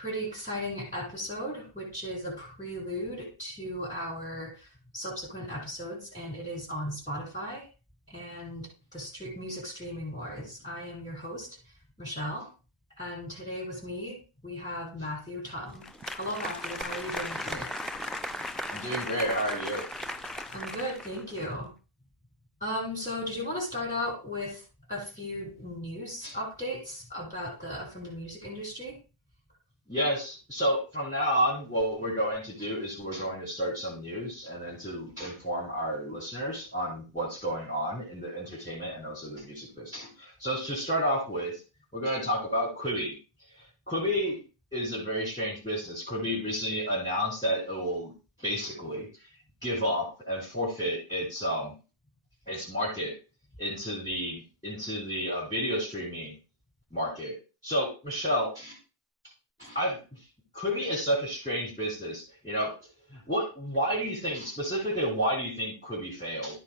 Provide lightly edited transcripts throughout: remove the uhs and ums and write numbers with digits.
pretty exciting episode, which is a prelude to our subsequent episodes, and it is on Spotify and the music streaming wars. I am your host, Michelle, and today with me we have Matthew Tung. Hello, Matthew. How are you doing today? I'm doing great. How are you? I'm good, thank you. So did you want to start out with a few news updates about the from the music industry? Yes. So from now on, what we're going to do is we're going to start some news and then to inform our listeners on what's going on in the entertainment and also the music business. So to start off with, we're going to talk about Quibi. Quibi is a very strange business. Quibi recently announced that it will basically give up and forfeit its market into the video streaming market. So Michelle, I Quibi is such a strange business. Why do you think specifically? Why do you think Quibi failed?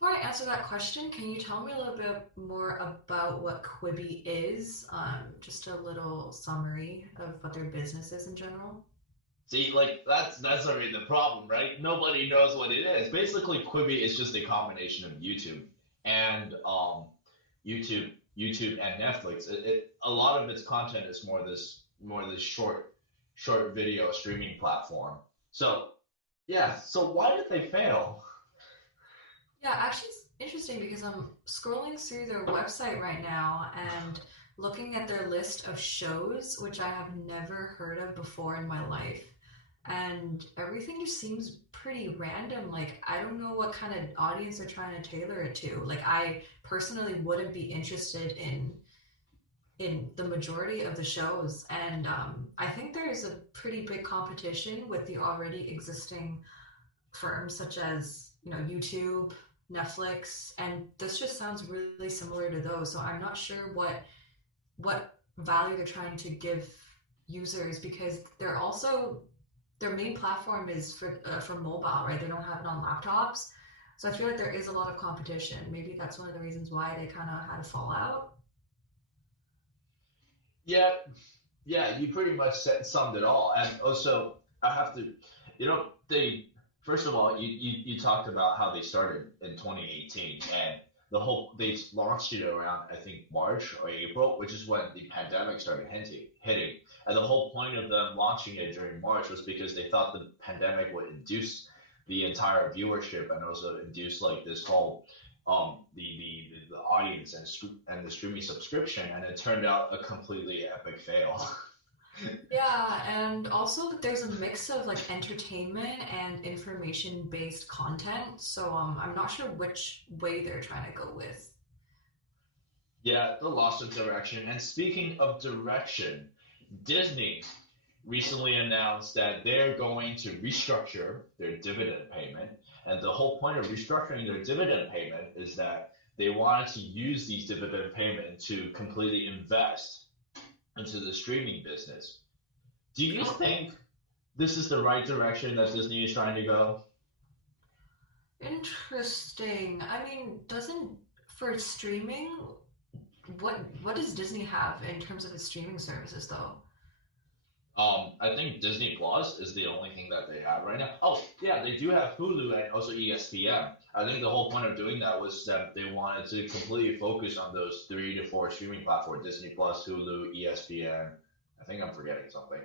Before I answer that question, can you tell me a little bit more about what Quibi is? Just a little summary of what their business is in general. See, like that's already the problem, right? Nobody knows what it is. Basically, Quibi is just a combination of and YouTube and Netflix. A lot of its content is more this short video streaming platform. So yeah, so why did they fail? Yeah, actually, it's interesting because I'm scrolling through their website right now and looking at their list of shows, which I have never heard of before in my life. And everything just seems pretty random. Like, I don't know what kind of audience they're trying to tailor it to. Like, I personally wouldn't be interested in the majority of the shows, and I think there is a pretty big competition with the already existing firms such as YouTube, Netflix, and this just sounds really similar to those. So I'm not sure what value they're trying to give users because their main platform is for mobile, right? They don't have it on laptops, so I feel like there is a lot of competition. Maybe that's one of the reasons why they kind of had a fallout. Yeah, yeah, you pretty much summed it all. And also, I have to, they first of all, you talked about how they started in 2018, and they launched it around I think March or April, which is when the pandemic started hitting. And the whole point of them launching it during March was because they thought the pandemic would induce the entire viewership and also induce like this whole the audience and the streaming subscription, and it turned out a completely epic fail. Yeah, and also there's a mix of like entertainment and information based content. So I'm not sure which way they're trying to go with. Yeah, the loss of direction. And speaking of direction, Disney recently announced that they're going to restructure their dividend payment. And the whole point of restructuring their dividend payment is that they wanted to use these dividend payment to completely invest into the streaming business. Do you Oh, think this is the right direction that Disney is trying to go? interesting. I mean, doesn't for streaming, what does Disney have in terms of its streaming services though? I think Disney Plus is the only thing that they have right now. Oh, yeah, they do have Hulu and also ESPN. I think the whole point of doing that was that they wanted to completely focus on those three to four streaming platforms: Disney Plus, Hulu, ESPN. I think I'm forgetting something,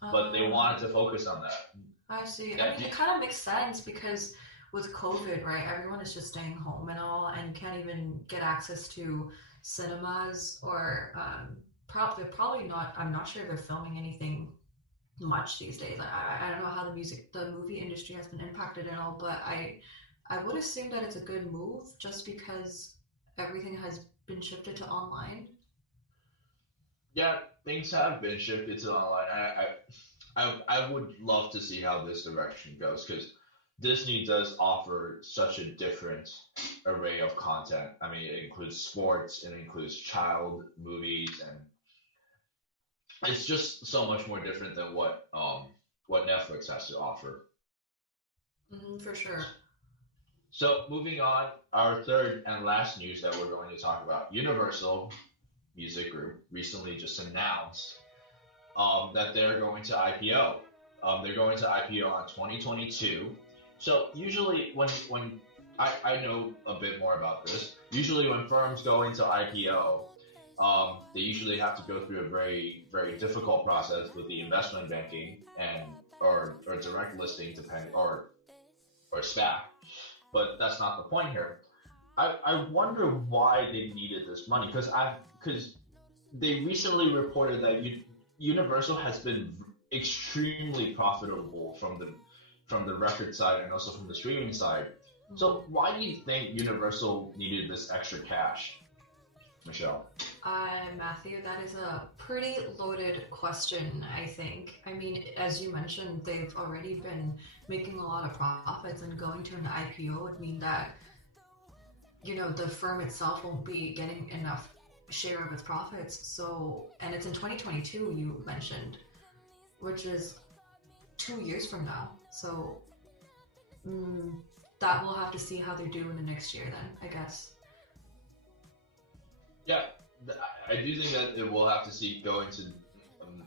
but they Um, wanted to focus on that. I see. I Yeah, mean, it kind of makes sense because with COVID, right, everyone is just staying home and all, and you can't even get access to cinemas or they're probably not. I'm not sure if they're filming anything much these days. I don't know how the movie industry has been impacted and all, but I would assume that it's a good move just because everything has been shifted to online. yeah, things have been shifted to online. I would love to see how this direction goes because Disney does offer such a different array of content. I mean, it includes sports, it includes child movies, and it's just so much more different than what Netflix has to offer. For sure. So moving on, our third and last news that we're going to talk about, Universal Music Group recently just announced that they're going to IPO. They're going to IPO on 2022. So usually when I know a bit more about this. Usually when firms go into IPO, they usually have to go through a very difficult process with the investment banking and or direct listing depending or SPAC. But that's not the point here. I wonder why they needed this money because they recently reported that Universal has been extremely profitable from the record side and also from the streaming side. So why do you think Universal needed this extra cash, Michelle? Matthew, that is a pretty loaded question, I think. I mean, as you mentioned, they've already been making a lot of profits, and going to an IPO would mean that, the firm itself won't be getting enough share of its profits. So, and it's in 2022, you mentioned, which is 2 years from now. So, mm, that we'll have to see how they do in the next year, then, I guess. Yeah, I do think that it will have to see go into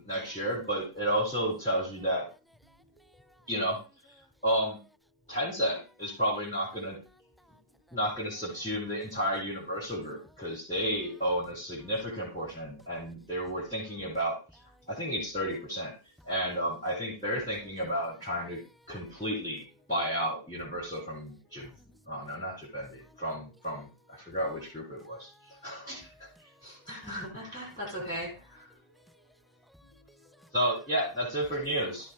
next year, but it also tells you that you know um, Tencent is probably not gonna subsume the entire Universal group because they own a significant portion, and they were thinking about, I think it's 30%, and I think they're thinking about trying to completely buy out Universal from oh no, not Vivendi, from I forgot which group it was. That's okay. So yeah, that's it for news.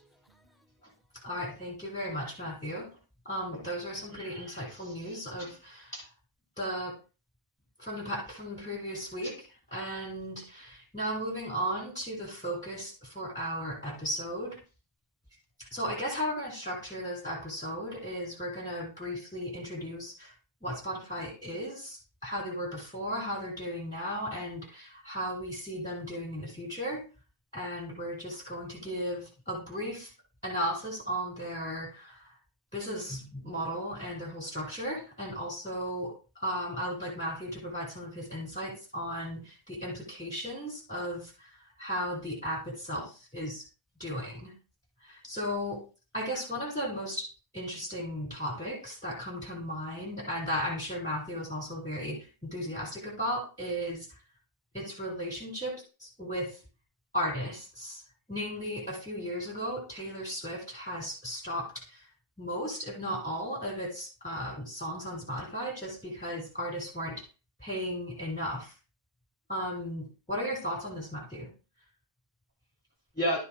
All right, thank you very much, Matthew. Those are some pretty insightful news of the from the previous week, and now moving on to the focus for our episode. So I guess how we're going to structure this episode is we're going to briefly introduce what Spotify is, how they were before, how they're doing now, and how we see them doing in the future. And we're just going to give a brief analysis on their business model and their whole structure. And also, I would like Matthew to provide some of his insights on the implications of how the app itself is doing. So, I guess one of the most interesting topics that come to mind, and that I'm sure Matthew is also very enthusiastic about, is its relationships with artists. Namely, a few years ago, Taylor Swift has stopped most, if not all, of its songs on Spotify just because artists weren't paying enough. What are your thoughts on this, Matthew? Yeah,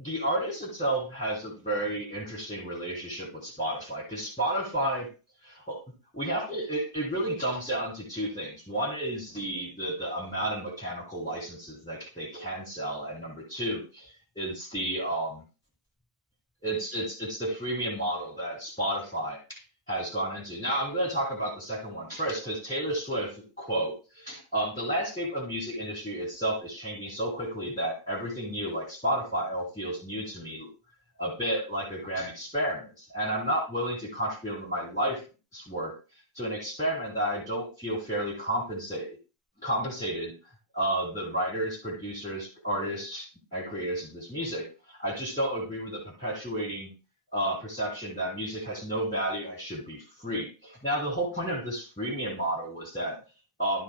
the artist itself has a very interesting relationship with Spotify because Spotify, well, we have to. It really comes down to two things. One is the amount of mechanical licenses that they can sell, and number two is it's the freemium model that Spotify has gone into. Now I'm going to talk about the second one first because Taylor Swift quote. The landscape of music industry itself is changing so quickly that everything new, like Spotify, all feels new to me, a bit like a grand experiment. And I'm not willing to contribute my life's work to an experiment that I don't feel fairly compensated the writers, producers, artists, and creators of this music. I just don't agree with the perpetuating perception that music has no value and should be free. Now, the whole point of this freemium model was that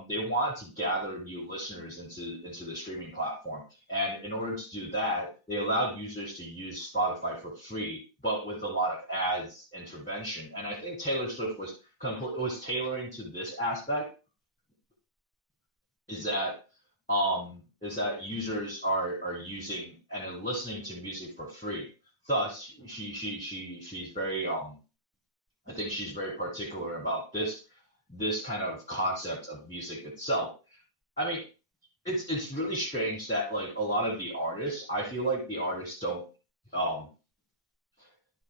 they wanted to gather new listeners into the streaming platform. And in order to do that, they allowed users to use Spotify for free, but with a lot of ads intervention. And I think Taylor Swift was tailoring to this aspect is that users are using and are listening to music for free. Thus, she's very I think she's very particular about this kind of concept of music itself. I mean, it's really strange that like a lot of the artists, I feel like the artists um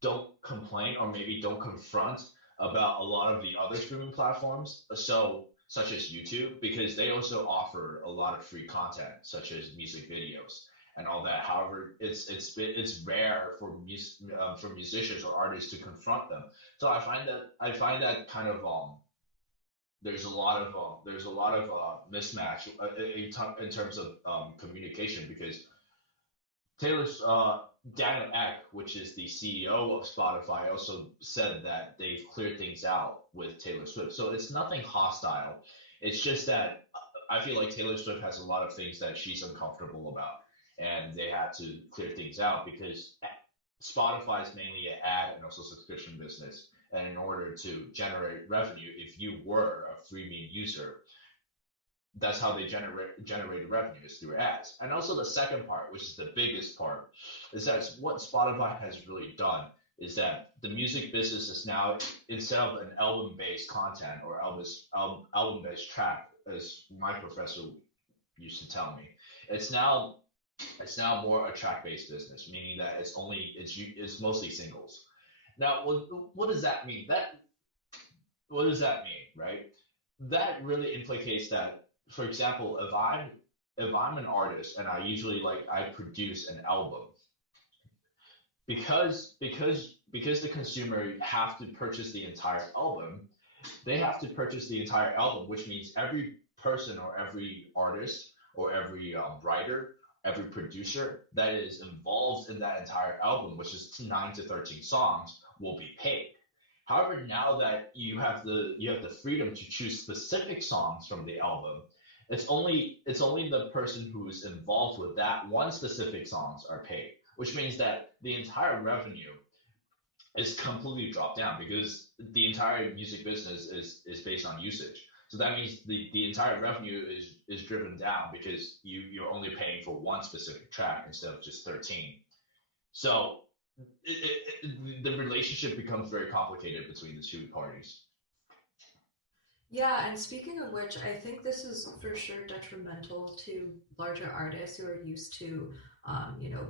don't complain or maybe don't confront about a lot of the other streaming platforms, so such as YouTube, because they also offer a lot of free content, such as music videos and all that. However, it's rare for musicians or artists to confront them. So I find that kind of there's a lot of mismatch in terms of communication because Taylor's Daniel Ek, which is the CEO of Spotify, also said that they've cleared things out with Taylor Swift. So it's nothing hostile. It's just that I feel like Taylor Swift has a lot of things that she's uncomfortable about, and they had to clear things out because Spotify is mainly an ad and also subscription business. And in order to generate revenue, if you were a freemium user, that's how they generated revenue is through ads. And also the second part, which is the biggest part, is that what Spotify has really done is that the music business is now instead of an album-based content or album-based track, as my professor used to tell me, it's now it's now more a track-based business, meaning that it's mostly singles. Now, what does that mean? What does that mean, right? That really implicates that, for example, if I'm an artist and I produce an album because the consumer have to purchase the entire album, they have to purchase the entire album, which means every person or every artist or every writer, every producer that is involved in that entire album, which is 9 to 13 songs, will be paid. However, now that you have the freedom to choose specific songs from the album, it's only the person who's involved with that one specific songs are paid, which means that the entire revenue is completely dropped down because the entire music business is based on usage. So that means the entire revenue is driven down because you're only paying for one specific track instead of just 13. So the relationship becomes very complicated between the two parties. Yeah, and speaking of which, I think this is for sure detrimental to larger artists who are used to,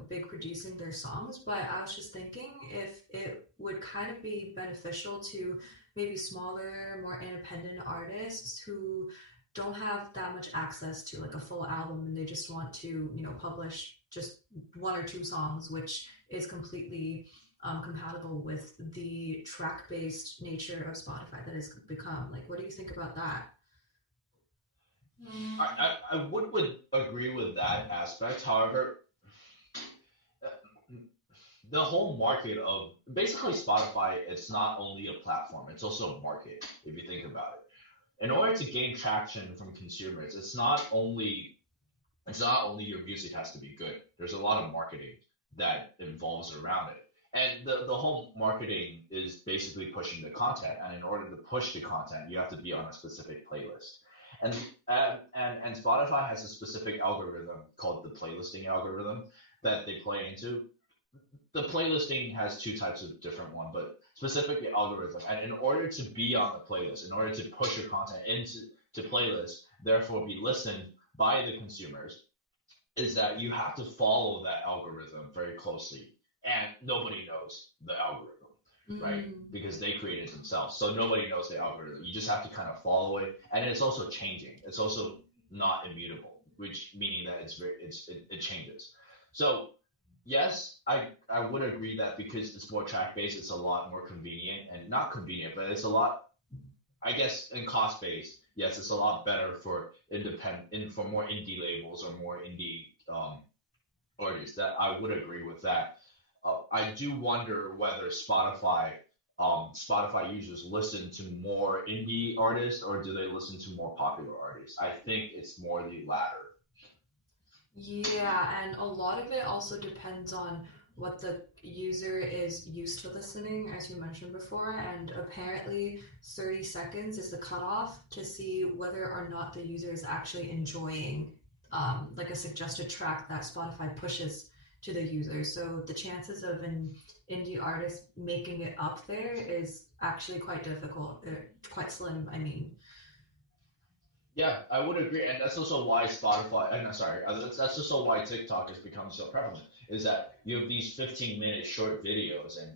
big producing their songs. But I was just thinking if it would kind of be beneficial to maybe smaller, more independent artists who don't have that much access to like a full album and they just want to, publish just one or two songs, which is completely compatible with the track-based nature of Spotify that has become. Like, what do you think about that? I would agree with that aspect. However, the whole market of basically Spotify, it's not only a platform, it's also a market, if you think about it. In order to gain traction from consumers, it's not only your music has to be good. There's a lot of marketing that involves around it. And the whole marketing is basically pushing the content. And in order to push the content, you have to be on a specific playlist. And Spotify has a specific algorithm called the playlisting algorithm that they play into. The playlisting has two types of different one, but specifically algorithm. And in order to be on the playlist, in order to push your content into playlists, therefore be listened by the consumers, is that you have to follow that algorithm very closely. And nobody knows the algorithm, right? Mm. Because they created it themselves. So nobody knows the algorithm. You just have to kind of follow it. And it's also changing. It's also not immutable, which meaning that it changes. So yes, I would agree that because it's more track based, it's a lot more convenient and not convenient, but it's a lot, I guess, in cost based. Yes, it's a lot better for for more indie labels or more indie artists. That I would agree with that. I do wonder whether Spotify users listen to more indie artists or do they listen to more popular artists? I think it's more the latter. Yeah, and a lot of it also depends on what the user is used to listening, as you mentioned before. And apparently, 30 seconds is the cutoff to see whether or not the user is actually enjoying like a suggested track that Spotify pushes to the user. So the chances of an indie artist making it up there is actually quite difficult, quite slim, I mean. Yeah, I would agree, and that's also why sorry, that's also why TikTok has become so prevalent. Is that you have these 15-minute short videos, and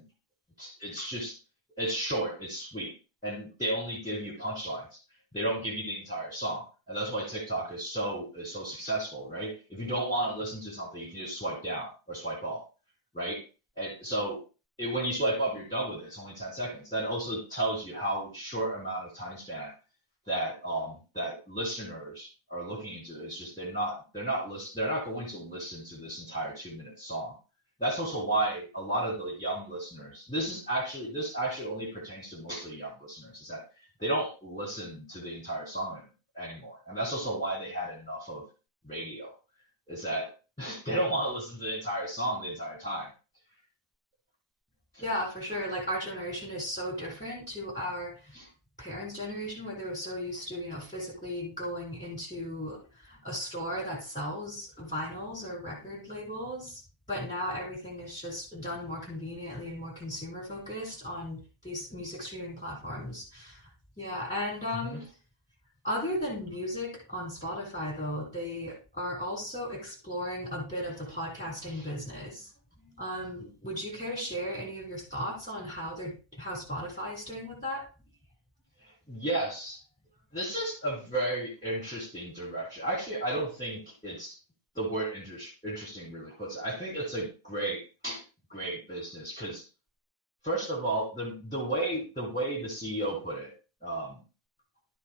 it's just it's short, it's sweet, and they only give you punchlines. They don't give you the entire song, and that's why TikTok is so successful, right? If you don't want to listen to something, you can just swipe down or swipe up, right? And so when you swipe up, you're done with it. It's only 10 seconds. That also tells you how short amount of time span that listeners are looking into. It's just they're not going to listen to this entire 2 minute song. That's also why a lot of the young listeners, this actually only pertains to mostly young listeners, is that they don't listen to the entire song anymore. And that's also why they had enough of radio, is that they don't want to listen to the entire song the entire time. Yeah, for sure. Like our generation is so different to our parents' generation where they were so used to, physically going into a store that sells vinyls or record labels. But now everything is just done more conveniently and more consumer focused on these music streaming platforms. Yeah, and Mm-hmm. other than music on Spotify, though, they are also exploring a bit of the podcasting business. Would you care to share any of your thoughts on how Spotify is doing with that? Yes, this is a very interesting direction. Actually, I don't think it's the word interesting really puts it. I think it's a great business because first of all, the way the CEO put it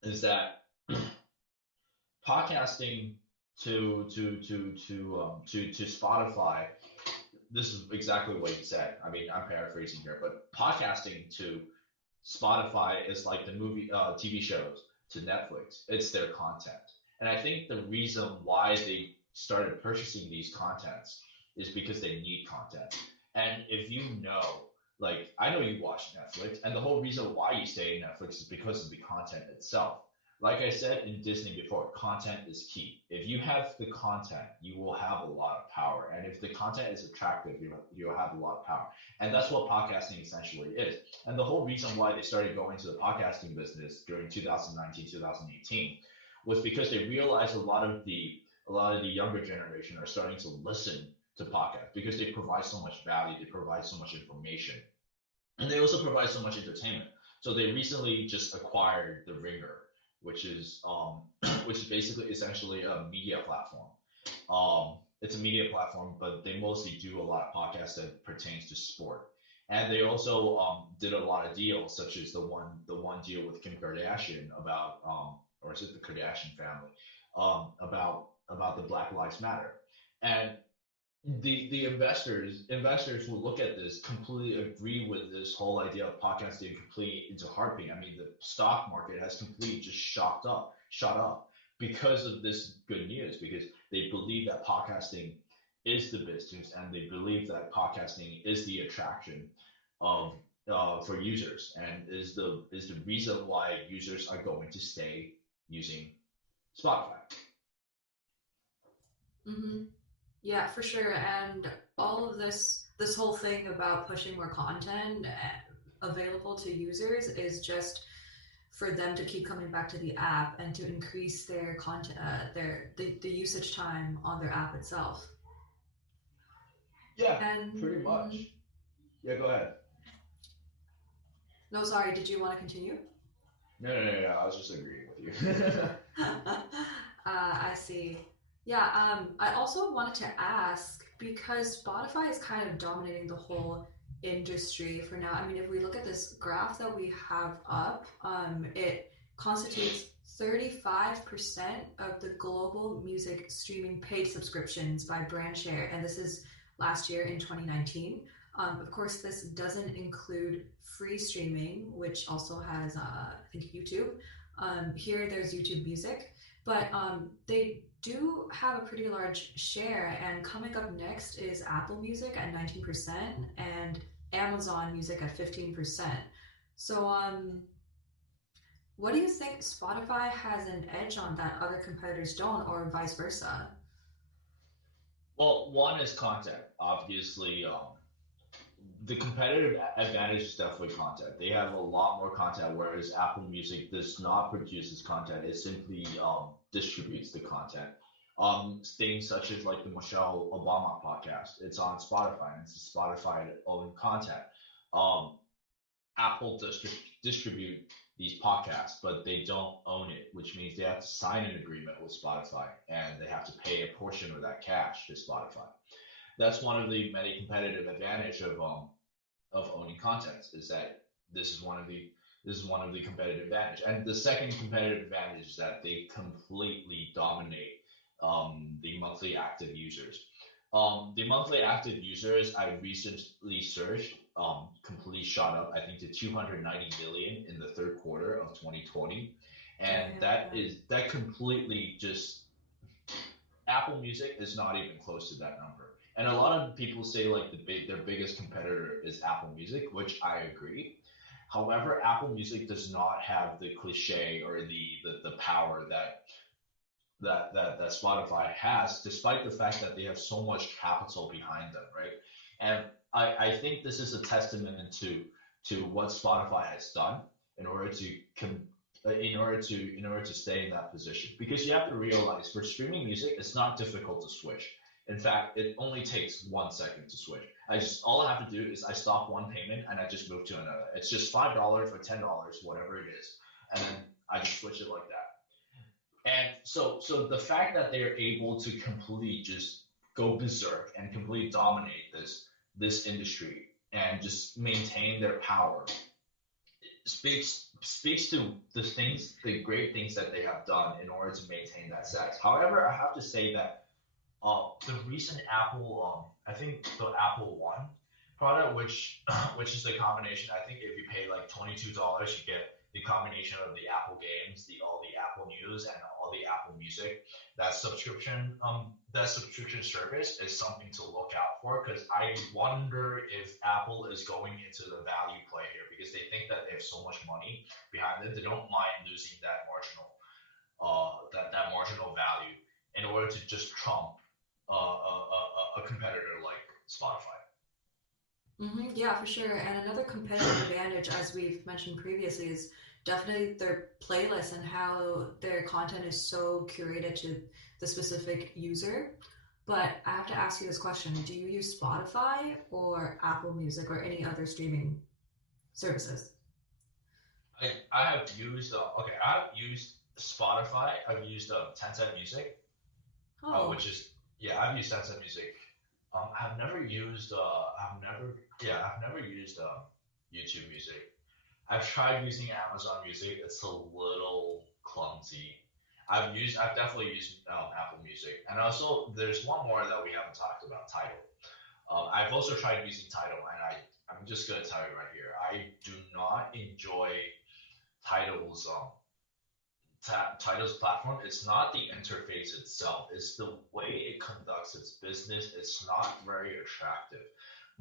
is that podcasting to Spotify. This is exactly what he said. I mean, I'm paraphrasing here, but podcasting to Spotify is like the TV shows to Netflix. It's their content. And I think the reason why they started purchasing these contents is because they need content. And if you know, like, I know you watch Netflix, and the whole reason why you stay in Netflix is because of the content itself. Like I said in Disney before, content is key. If you have the content, you will have a lot of power. And if the content is attractive, you'll have a lot of power. And that's what podcasting essentially is. And the whole reason why they started going to the podcasting business during 2019, 2018 was because they realized a lot of the younger generation are starting to listen to podcasts because they provide so much value, they provide so much information, and they also provide so much entertainment. So they recently just acquired the Ringer, which is which is basically essentially a media platform. It's a media platform, but they mostly do a lot of podcasts that pertains to sport. And they also did a lot of deals, such as the one deal with Kim Kardashian about or is it the Kardashian family about the Black Lives Matter. And the investors who look at this completely agree with this whole idea of podcasting completely into harping. I mean, the stock market has completely just shot up because of this good news, because they believe that podcasting is the business, and they believe that podcasting is the attraction of for users, and is the reason why users are going to stay using Spotify. Mm-hmm. Yeah, for sure. And all of this whole thing about pushing more content available to users is just for them to keep coming back to the app and to increase their content, the usage time on their app itself. Yeah, And pretty mhm. much. Yeah, go ahead. No, sorry, did you want to continue? No, no, no, no. I was just agreeing with you. I see. Yeah, I also wanted to ask because Spotify is kind of dominating the whole industry for now. I mean, if we look at this graph that we have up, it constitutes 35% of the global music streaming paid subscriptions by brand share, and this is last year in 2019. Of course, this doesn't include free streaming, which also has, I think, YouTube. Here, there's YouTube Music, but they do have a pretty large share. And coming up next is Apple Music at 19% and Amazon Music at 15%. So, what do you think Spotify has an edge on that other competitors don't, or vice versa? Well, one is content. Obviously, the competitive advantage is definitely content. They have a lot more content, whereas Apple Music does not produce this content. It simply distributes the content. Things such as like the Michelle Obama podcast, it's on Spotify, and it's Spotify owned content. Um, Apple does distribute these podcasts, but they don't own it, which means they have to sign an agreement with Spotify, and they have to pay a portion of that cash to Spotify. That's one of the many competitive advantage of owning content, is that this is one of the This is one of the competitive advantage. And the second competitive advantage is that they completely dominate the monthly active users. The monthly active users I recently searched completely shot up, I think, to 290 million in the third quarter of 2020, and Damn. that completely just Apple Music is not even close to that number. And a lot of people say like their biggest competitor is Apple Music, which I agree. However, Apple Music does not have the cliche or the power that Spotify has, despite the fact that they have so much capital behind them, right? And I think this is a testament to what Spotify has done in order to in order to stay in that position. Because you have to realize for streaming music, it's not difficult to switch. In fact, it only takes 1 second to switch. All I have to do is I stop one payment and I just move to another. It's just $5 or $10, whatever it is, and then I just switch it like that. And so the fact that they're able to completely just go berserk and completely dominate this industry and just maintain their power speaks to the great things that they have done in order to maintain that status. However, I have to say that the recent Apple, I think the Apple One product, which is the combination. I think if you pay like $22, you get the combination of the Apple games, the all the Apple News, and all the Apple Music. That subscription service is something to look out for because I wonder if Apple is going into the value play here because they think that they have so much money behind it, they don't mind losing that marginal value in order to just trump a competitor like Spotify. Yeah, for sure. And another competitive advantage, as we've mentioned previously, is definitely their playlist and how their content is so curated to the specific user. But I have to ask you this question. Do you use Spotify or Apple Music or any other streaming services? I have used okay, I've used Spotify. I've used Tencent Music, Oh. which is yeah, I've used Tencent Music. I've never used I've never used YouTube Music. I've tried using Amazon Music. It's a little clumsy. I've definitely used Apple Music, and also there's one more that we haven't talked about, Tidal. I've also tried using Tidal, and I'm just gonna tell you right here, I do not enjoy Tidal's Tidal's platform. It's not the interface itself; it's the way it conducts its business. It's not very attractive,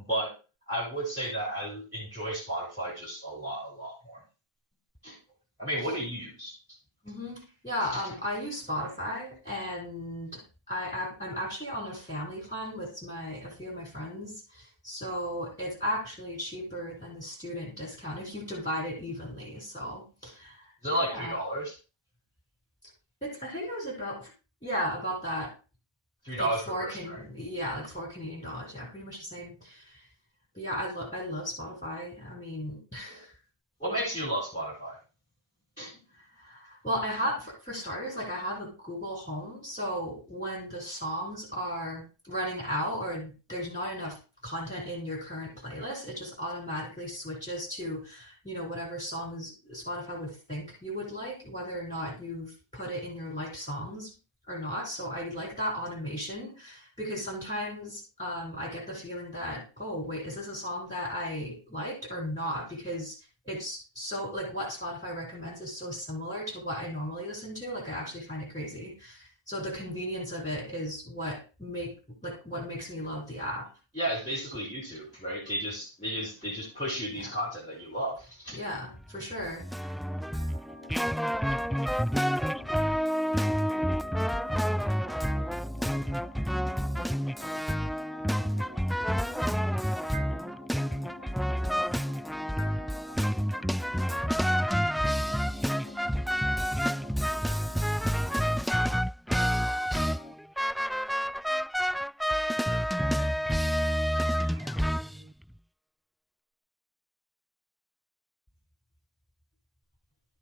but I would say that I enjoy Spotify just a lot more. I mean, what do you use? hmm Yeah, I use Spotify, and I'm actually on a family plan with a few of my friends, so it's actually cheaper than the student discount if you divide it evenly. So Is it like three yeah, dollars? it's I think it was about yeah about that Three like dollars per person, right? like $4 Canadian. Yeah, pretty much the same. But yeah, I love Spotify. I mean, What makes you love Spotify? well, I have for starters, like I have a Google Home, so when the songs are running out or there's not enough content in your current playlist, it just automatically switches to, whatever songs Spotify would think you would like, whether or not you've put it in your liked songs or not. So I like that automation because sometimes I get the feeling that, oh, wait, is this a song that I liked or not? Because it's so like what Spotify recommends is so similar to what I normally listen to. Like I actually find it crazy. So the convenience of it is what makes me love the app. Yeah, it's basically YouTube, right? They just push you these content that you love. Yeah, for sure.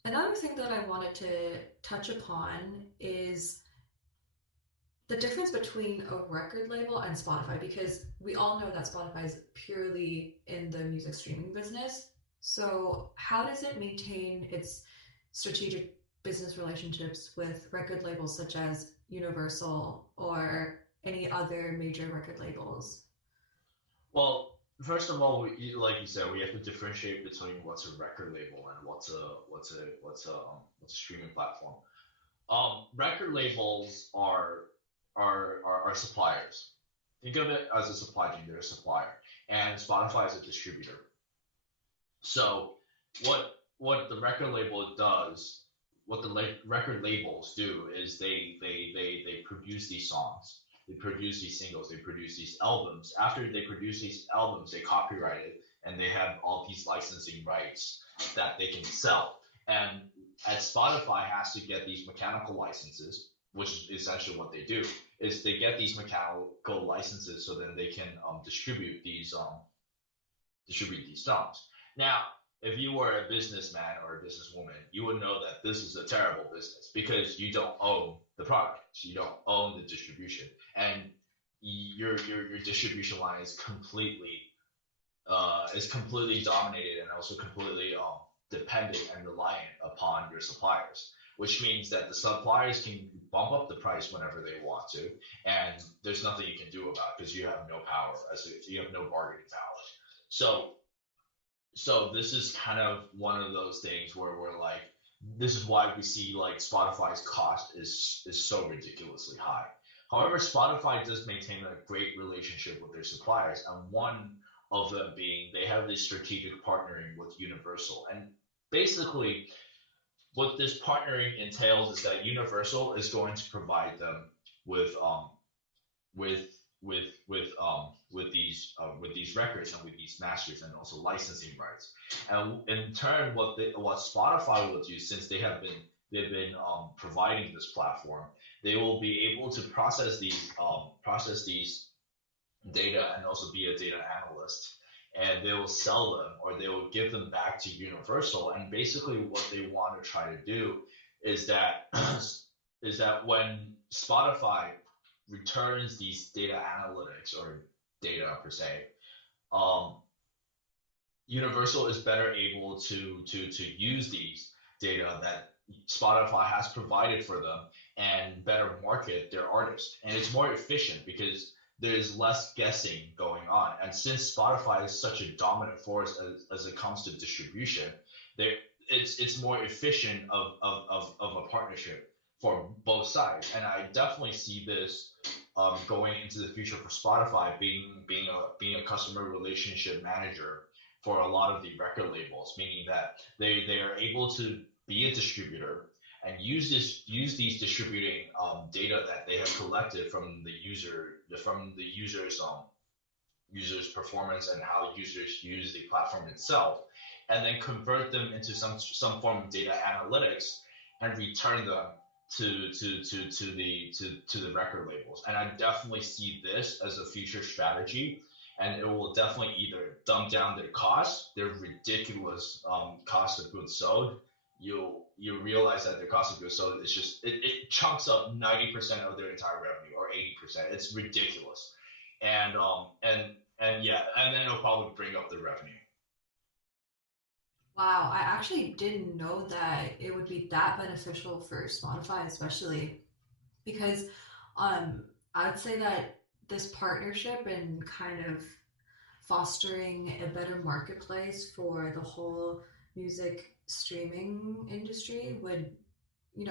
Another thing that I wanted to touch upon is the difference between a record label and Spotify, because we all know that Spotify is purely in the music streaming business. So, how does it maintain its strategic business relationships with record labels such as Universal or any other major record labels? Well, first of all, like you said, we have to differentiate between what's a record label and what's a streaming platform. Record labels are suppliers. Think of it as a supply chain. They're a supplier, and Spotify is a distributor. So what the record label does, what the record labels do is they produce these songs, they produce these singles, they produce these albums. After they produce these albums, they copyright it, and they have all these licensing rights that they can sell. And as Spotify has to get these mechanical licenses, which is essentially what they do, is they get these mechanical licenses so then they can distribute these songs. Now, if you were a businessman or a businesswoman, you would know that this is a terrible business because you don't own the product, you don't own the distribution, and your distribution line is completely dominated and also completely dependent and reliant upon your suppliers. Which means that the suppliers can bump up the price whenever they want to, and there's nothing you can do about it because you have no power, you have no bargaining power. So this is kind of one of those things where we're like, this is why we see like Spotify's cost is so ridiculously high. However, Spotify does maintain a great relationship with their suppliers, and one of them being they have this strategic partnering with Universal. And basically, what this partnering entails is that Universal is going to provide them with with with these records and with these masters and also licensing rights. And in turn, what Spotify will do, since they've been providing this platform, they will be able to process these data and also be a data analyst. And they will sell them or they will give them back to Universal. And basically, what they want to try to do is that is that when Spotify returns these data analytics or data per se, um, Universal is better able to use these data that Spotify has provided for them and better market their artists. And it's more efficient because there's less guessing going on. And since Spotify is such a dominant force as it comes to distribution, there it's more efficient of a partnership for both sides. And I definitely see this going into the future for Spotify being a customer relationship manager for a lot of the record labels, meaning that they are able to be a distributor and use these distributing data that they have collected from the users performance and how users use the platform itself, and then convert them into some form of data analytics and return them to the record labels. And I definitely see this as a future strategy, and it will definitely either dumb down their costs, their ridiculous cost of goods sold. You realize that their cost of goods sold is just it chunks up 90% of their entire revenue or 80%. It's ridiculous, and yeah, and then it'll probably bring up the revenue. Wow, I actually didn't know that it would be that beneficial for Spotify, especially because I would say that this partnership and kind of fostering a better marketplace for the whole music streaming industry would,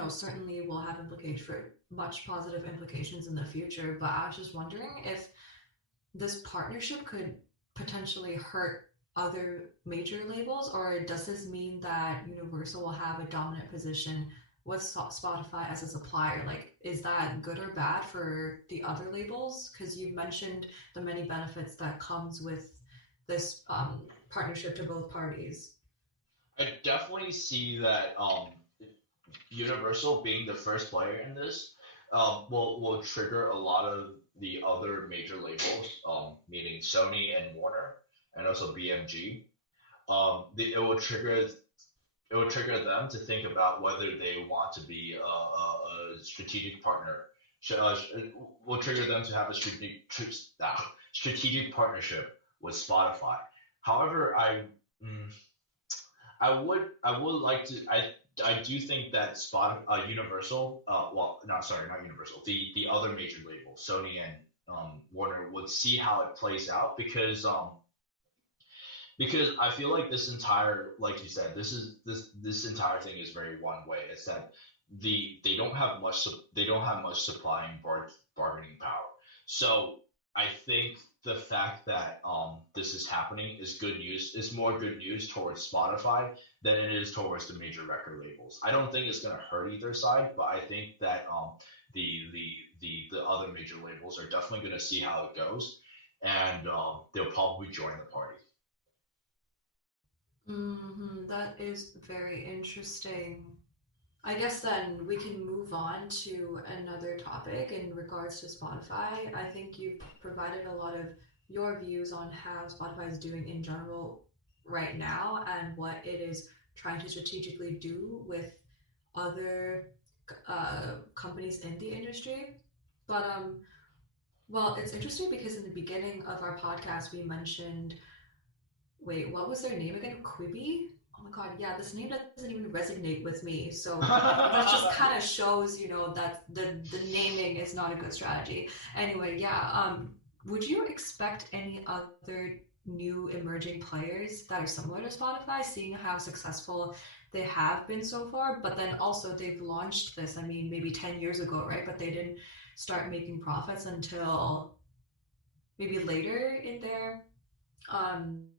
certainly will have implications for much positive implications in the future. But I was just wondering if this partnership could potentially hurt other major labels, or does this mean that Universal will have a dominant position with Spotify as a supplier? Like, is that good or bad for the other labels? Because you've mentioned the many benefits that comes with this partnership to both parties. I definitely see that Universal being the first player in this will trigger a lot of the other major labels, meaning Sony and Warner, and also BMG. It will trigger them to think about whether they want to be a strategic partner. Will trigger them to have a strategic partnership with Spotify. However, mm, I would like to. I do think that Universal, well, no, sorry, not Universal. The other major labels, Sony and Warner, would see how it plays out because I feel like this entire, like you said, this entire thing is very one way. It's that they don't have much supply and bargaining power. So I think the fact that this is happening is good news. Is more good news towards Spotify than it is towards the major record labels. I don't think it's gonna hurt either side, but I think that the other major labels are definitely gonna see how it goes, and they'll probably join the party. That is very interesting. I guess then we can move on to another topic in regards to Spotify. I think you've provided a lot of your views on how Spotify is doing in general right now and what it is trying to strategically do with other companies in the industry. But well, it's interesting because in the beginning of our podcast we mentioned, wait, what was their name again? Quibi? Oh my god, yeah, this name doesn't even resonate with me. So that just kind of shows, that the naming is not a good strategy. Anyway, yeah, would you expect any other new emerging players that are similar to Spotify, seeing how successful they have been so far? But then also they've launched this, I mean, maybe 10 years ago, right? But they didn't start making profits until maybe later in their um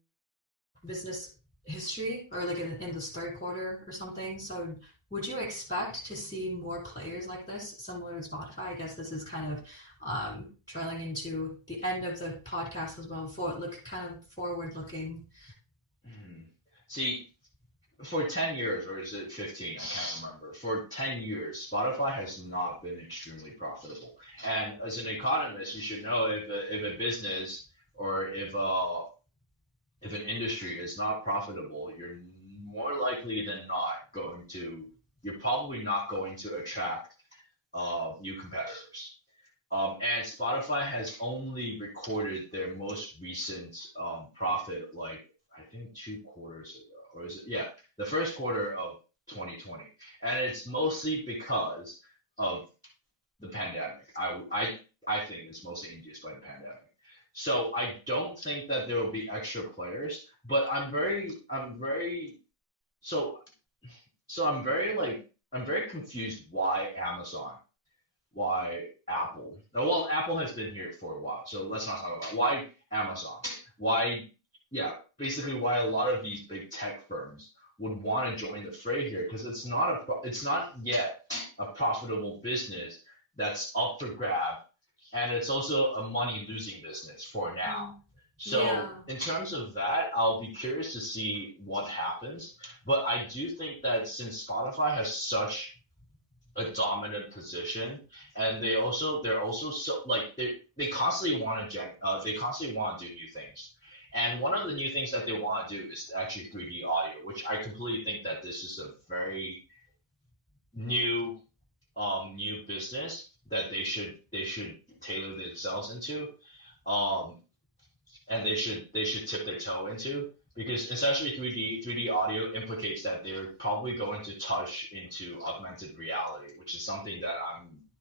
business history, or like in this third quarter or something. So would you expect to see more players like this similar to Spotify? I guess this is kind of trailing into the end of the podcast as well, for look kind of forward looking. See, for 10 years, or is it 15? I can't remember. For 10 years, Spotify has not been extremely profitable. And as an economist, you should know if a business or if an industry is not profitable, more likely than not going to, you're probably not going to attract new competitors. And Spotify has only recorded their most recent profit, like I think 2 quarters ago, or is it? Yeah, the first quarter of 2020, and it's mostly because of the pandemic. I think it's mostly induced by the pandemic. So I don't think that there will be extra players, but so I'm very confused why Amazon, why Apple. Well, Apple has been here for a while, so let's not talk about why Amazon, why, yeah, basically why a lot of these big tech firms would want to join the fray here because it's not yet a profitable business that's up for grab, and it's also a money losing business for now. Yeah. So in terms of that, I'll be curious to see what happens. But I do think that since Spotify has such a dominant position, and they're also so like they constantly want to they constantly want to do new things. And one of the new things that they want to do is actually 3D audio, which I completely think that this is a very new new business that they should tailor themselves into, um, and they should tip their toe into, because essentially 3D audio implicates that they're probably going to touch into augmented reality, which is something that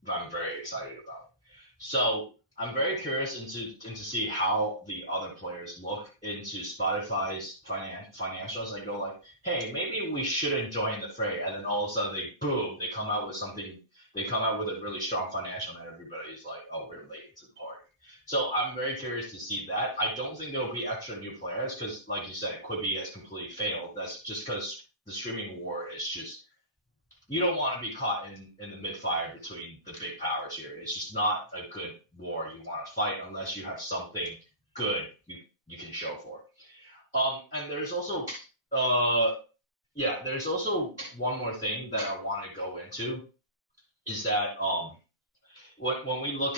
I'm very excited about. So I'm very curious into see how the other players look into Spotify's financials and go like, hey, maybe we shouldn't join the fray, and then all of a sudden they come out with something, they come out with a really strong financial, and everybody's like, oh, we're late to the party. So I'm very curious to see that. I don't think there will be extra new players because, like you said, Quibi has completely failed. That's just because the streaming war is just, you don't want to be caught in the mid fire between the big powers here. It's just not a good war you want to fight unless you have something good you can show for. And there's also there's also one more thing that I want to go into, is that when we look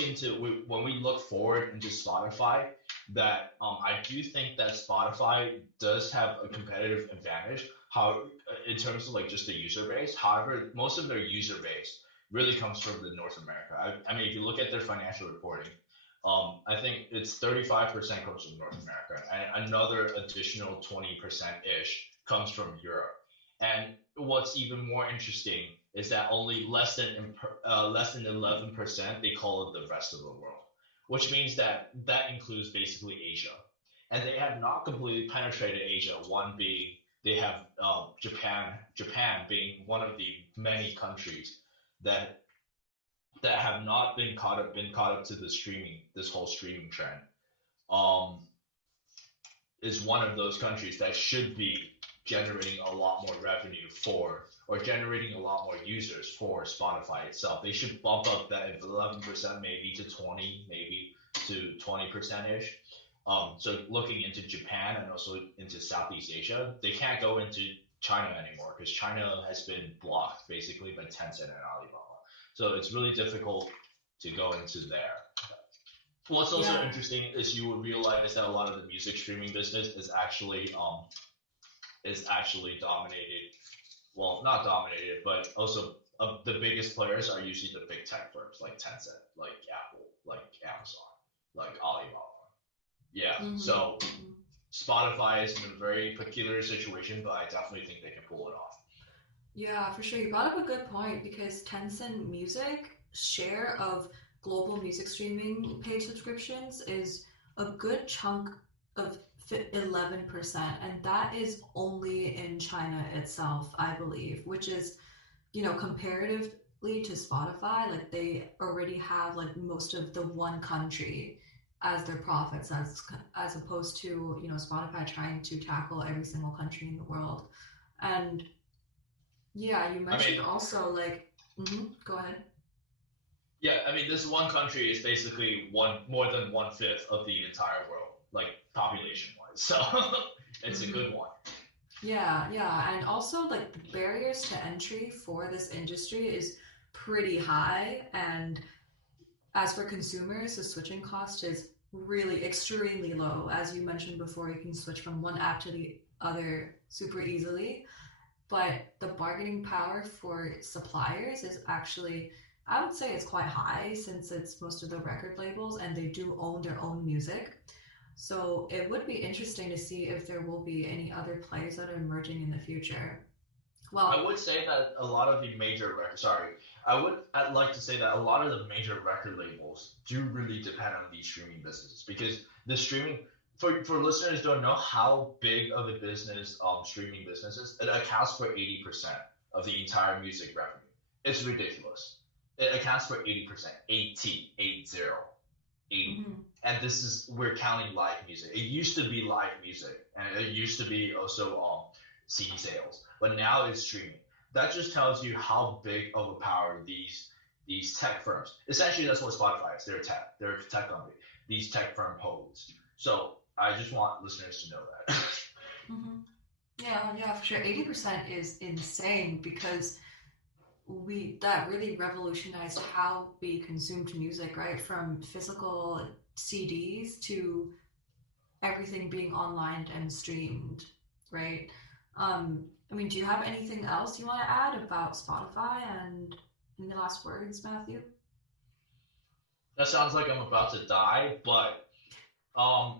when we look forward into Spotify, that I do think that Spotify does have a competitive advantage. How in terms of like just the user base. However, most of their user base really comes from the North America. I mean, if you look at their financial reporting, I think it's 35% comes from North America, and another additional 20% ish comes from Europe. And what's even more interesting is that only less than 11% they call it the rest of the world, which means that that includes basically Asia, and they have not completely penetrated Asia. One being they have Japan being one of the many countries that have not been caught up to the streaming this whole streaming trend. Um, is one of those countries that should be generating a lot more revenue for, or generating a lot more users for Spotify itself. They should bump up that 11% maybe to 20, maybe to 20% ish. So looking into Japan and also into Southeast Asia, they can't go into China anymore because China has been blocked basically by Tencent and Alibaba. So it's really difficult to go into there. What's also Yeah. interesting is you would realize that a lot of the music streaming business is actually dominated. Well, not dominated, but also the biggest players are usually the big tech firms like Tencent, like Apple, like Amazon, like Alibaba. Yeah. Mm-hmm. So Spotify is in a very peculiar situation, but I definitely think they can pull it off. Yeah, for sure. You brought up a good point because Tencent Music share of global music streaming paid subscriptions is a good chunk of 11%, and that is only in China itself, I believe, which is, comparatively to Spotify, like they already have like most of the one country as their profits as opposed to, Spotify trying to tackle every single country in the world. And yeah, you I mentioned mean, also like, go ahead. yeah, I mean, this one country is basically one more than 1/5 of the entire world, like population wise. So it's a hmm good one. Yeah, yeah, and also like the barriers to entry for this industry is pretty high, and as for consumers, the switching cost is really extremely low. As you mentioned before, you can switch from one app to the other super easily, but the bargaining power for suppliers is actually, I would say, it's quite high since it's most of the record labels and they do own their own music. So it would be interesting to see if there will be any other players that are emerging in the future. I Well, would say that a lot of the major record, sorry, I'd like to say that a lot of the major record labels do really depend on these streaming businesses because the streaming, for listeners who don't know how big of a business streaming business is, it accounts for 80% of the entire music revenue. It's ridiculous. It accounts for 80%, 80, 80, 80. mhm. And this is, we're counting live music. It used to be live music, and it used to be also CD sales, but now it's streaming. That just tells you how big of a power these tech firms. Essentially, that's what Spotify is. They're a tech company. These tech firm holds. So I just want listeners to know that. hmm Yeah, yeah, for sure. 80% is insane because we that really revolutionized how we consumed music, right? From physical CDs to everything being online and streamed, right? I mean, do you have anything else you want to add about Spotify and any last words, Matthew? That sounds like I'm about to die, but um,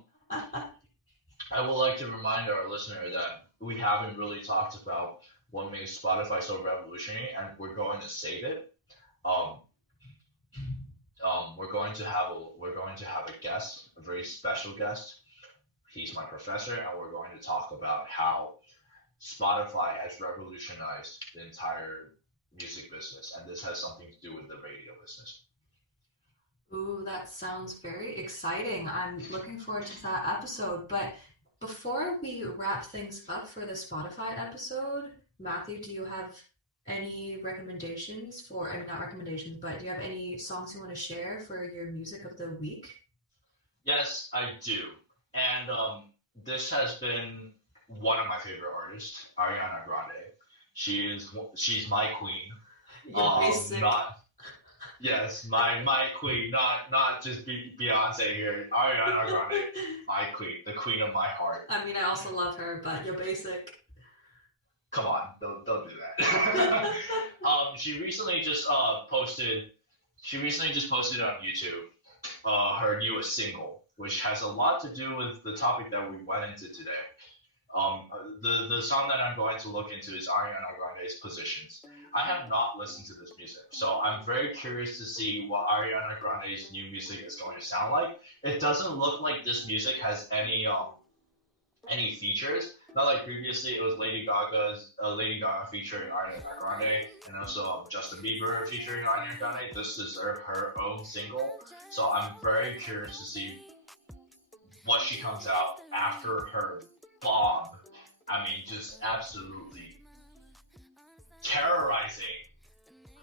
I would like to remind our listener that we haven't really talked about what makes Spotify so revolutionary, and we're going to save it. Um, we're going to have a guest, a very special guest. He's my professor, and we're going to talk about how Spotify has revolutionized the entire music business, and this has something to do with the radio business. Ooh, that sounds very exciting. I'm looking forward to that episode. But before we wrap things up for the Spotify episode, Matthew, do you have any recommendations for, I mean, not recommendations, but do you have any songs you want to share for your music of the week? Yes, I do, and this has been one of my favorite artists, Ariana Grande. She's my queen. You're basic. Not Yes, my queen, not just Beyonce here. Ariana Grande, my queen, the queen of my heart. I mean, I also love her, but you're basic. Come on, don't do that. She recently just posted. She recently just posted on YouTube her newest single, which has a lot to do with the topic that we went into today. The song that I'm going to look into is Ariana Grande's Positions. I have not listened to this music, so I'm very curious to see what Ariana Grande's new music is going to sound like. It doesn't look like this music has any features. Not like previously, it was Lady Gaga featuring Ariana Grande, and also Justin Bieber featuring Ariana Grande. This is her own single, so I'm very curious to see what she comes out after her bomb. I mean, just absolutely terrorizing,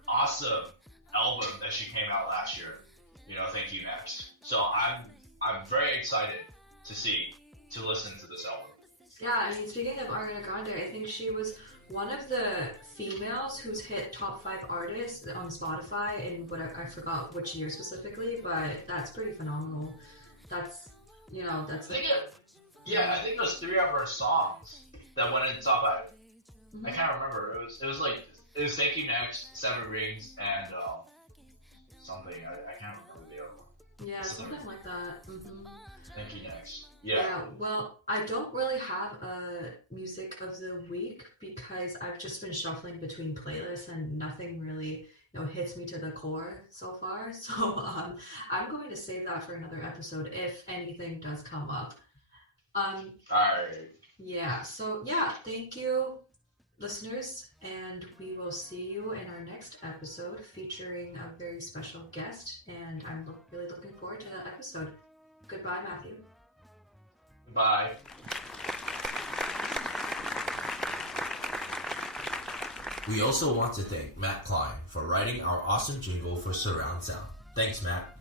awesome album that she came out last year. Thank you next. So I'm very excited to listen to this album. Yeah, I mean, speaking of Ariana Grande, I think she was one of the females who's hit top 5 artists on Spotify in whatever, I forgot which year specifically, but that's pretty phenomenal. That's, that's I think it was 3 of her songs that went in the top 5. Mm-hmm. I can't remember. It was Thank You Next, Seven Rings, and something. I can't remember the other one. Yeah, something like that. Mm-hmm. Thank You Next. Yeah. Well, I don't really have a music of the week because I've just been shuffling between playlists and nothing really, hits me to the core so far. So I'm going to save that for another episode if anything does come up. All right. Yeah. So yeah, thank you, listeners, and we will see you in our next episode featuring a very special guest. And I'm really looking forward to that episode. Goodbye, Matthew. Bye. We also want to thank Matt Klein for writing our awesome jingle for surround sound. Thanks, Matt.